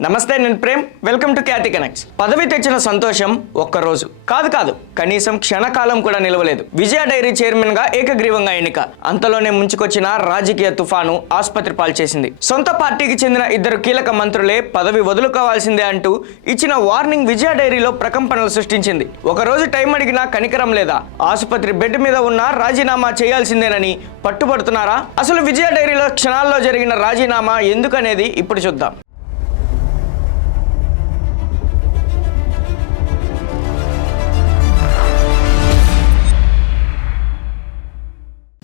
నమస్తే నేను Prem welcome to Katie Connects. పదవి తెచ్చిన సంతోషం ఒక్కరోజు కాదు కనీసం క్షణకాలం కూడా నిలవలేదు. విజయ డైరీ చైర్మన్ గా ఏకగ్రీవంగా ఎన్నిక. అంతలోనే ముంచుకొచ్చిన రాజకీయ తుఫాను ఆసుపత్రి పాలు చేసింది. సొంత పార్టీకి చెందిన ఇద్దరు కీలక మంత్రులే పదవి వదులుకోవాల్సిందే అంటూ ఇచ్చిన వార్నింగ్ విజయ డైరీలో ప్రకంపనలు సృష్టించింది. ఒకరోజు టైం అడిగినా కనికరం లేదా? ఆసుపత్రి బెడ్ మీద ఉన్న రాజీనామా చేయాల్సిందేనని పట్టుబడుతున్నారా? అసలు విజయ డైరీలో క్షణాల్లో జరిగిన రాజీనామా ఎందుకనేది ఇప్పుడు చూద్దాం.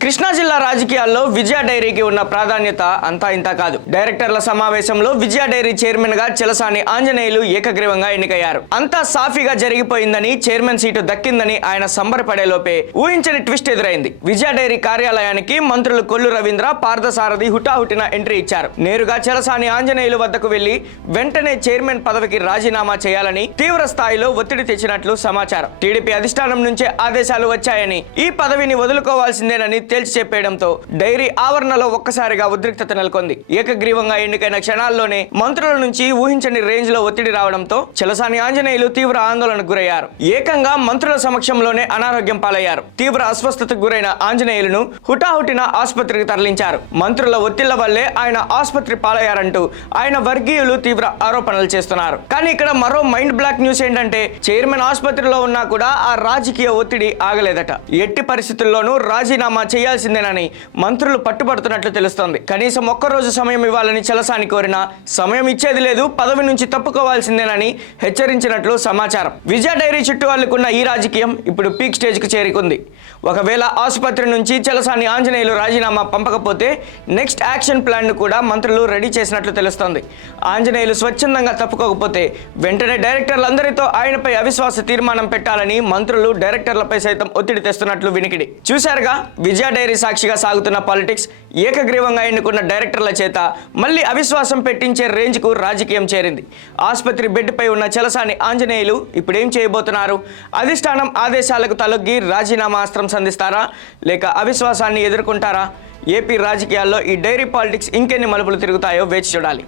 కృష్ణా జిల్లా రాజకీయాల్లో విజయ డైరీకి ఉన్న ప్రాధాన్యత అంతా ఇంత కాదు. డైరెక్టర్ల సమావేశంలో విజయ డైరీ చైర్మన్ గా చెలసాని ఆంజనేయులు ఏకగ్రీవంగా ఎన్నికయ్యారు. అంతా సాఫీగా జరిగిపోయిందని, చైర్మన్ సీటు దక్కిందని ఆయన సంబరపడేలోపే ఊహించని ట్విస్ట్ ఎదురైంది. విజయ డైరీ కార్యాలయానికి మంత్రులు కొల్లు రవీంద్ర, పార్థసారథి హుటాహుటిన ఎంట్రీ ఇచ్చారు. నేరుగా చెలసాని ఆంజనేయులు వద్దకు వెళ్లి వెంటనే చైర్మన్ పదవికి రాజీనామా చేయాలని తీవ్ర స్థాయిలో ఒత్తిడి తెచ్చినట్లు సమాచారం. టీడీపీ అధిష్టానం నుంచే ఆదేశాలు వచ్చాయని, ఈ పదవిని వదులుకోవాల్సిందేనని తేల్చి చెప్పేయడంతో డైరీ ఆవరణలో ఒక్కసారిగా ఉద్రిక్తత నెలకొంది. ఏకగ్రీవంగా ఎన్నికైన క్షణాల్లోనే మంత్రుల నుంచి ఊహించని రేంజ్ లో ఒత్తిడి రావడంతో చెలసాని ఆంజనేయులు తీవ్ర ఆందోళనకు గురయ్యారు. ఏకంగా మంత్రుల సమక్షంలోనే అనారోగ్యం పాలయ్యారు. తీవ్ర అస్వస్థతకు గురైన ఆంజనేయులను హుటాహుటిన ఆసుపత్రికి తరలించారు. మంత్రుల ఒత్తిళ్ల వల్లే ఆయన ఆసుపత్రి పాలయ్యారంటూ ఆయన వర్గీయులు తీవ్ర ఆరోపణలు చేస్తున్నారు. కానీ ఇక్కడ మరో మైండ్ బ్లాక్ న్యూస్ ఏంటంటే, చైర్మన్ ఆసుపత్రిలో ఉన్నా కూడా ఆ రాజకీయ ఒత్తిడి ఆగలేదట. ఎట్టి పరిస్థితుల్లోనూ రాజీనామా చేయాల్సిందేనని మంత్రులు పట్టుబడుతున్నట్లు తెలుస్తోంది. కనీసం ఒక్కరోజు సమయం ఇవ్వాలని చెలసాని కోరినా సమయం ఇచ్చేది లేదు, పదవి నుంచి తప్పుకోవాల్సిందేనని హెచ్చరించినట్లు సమాచారం. విజయ డైరీ చుట్టూ అల్లుకున్న ఈ రాజకీయం ఇప్పుడు పీక్ స్టేజ్ కు చేరుకుంది. ఒకవేళ ఆసుపత్రి నుంచి చెలసాని ఆంజనేయులు రాజీనామా పంపకపోతే నెక్స్ట్ యాక్షన్ ప్లాన్ ను కూడా మంత్రులు రెడీ చేసినట్లు తెలుస్తోంది. ఆంజనేయులు స్వచ్ఛందంగా తప్పుకోకపోతే వెంటనే డైరెక్టర్లందరితో ఆయనపై అవిశ్వాస తీర్మానం పెట్టాలని మంత్రులు డైరెక్టర్లపై సైతం ఒత్తిడి తెస్తున్నట్లు వినికిడి. చూశారుగా, విజయ డైరీ సాక్షిగా సాగుతున్న పాలిటిక్స్. ఏకగ్రీవంగా ఎన్నుకున్న డైరెక్టర్ల చేత మళ్ళీ అవిశ్వాసం పెట్టించే రేంజ్ కు రాజకీయం చేరింది. ఆసుపత్రి బెడ్ పై ఉన్న చెలసాని ఆంజనేయులు ఇప్పుడేం చేయబోతున్నారు? అధిష్టానం ఆదేశాలకు తలొగ్గి రాజీనామా అస్త్రం సంధిస్తారా, లేక అవిశ్వాసాన్ని ఎదుర్కొంటారా? ఏపీ రాజకీయాల్లో ఈ డైరీ పాలిటిక్స్ ఇంకెన్ని మలుపులు తిరుగుతాయో వేచి చూడాలి.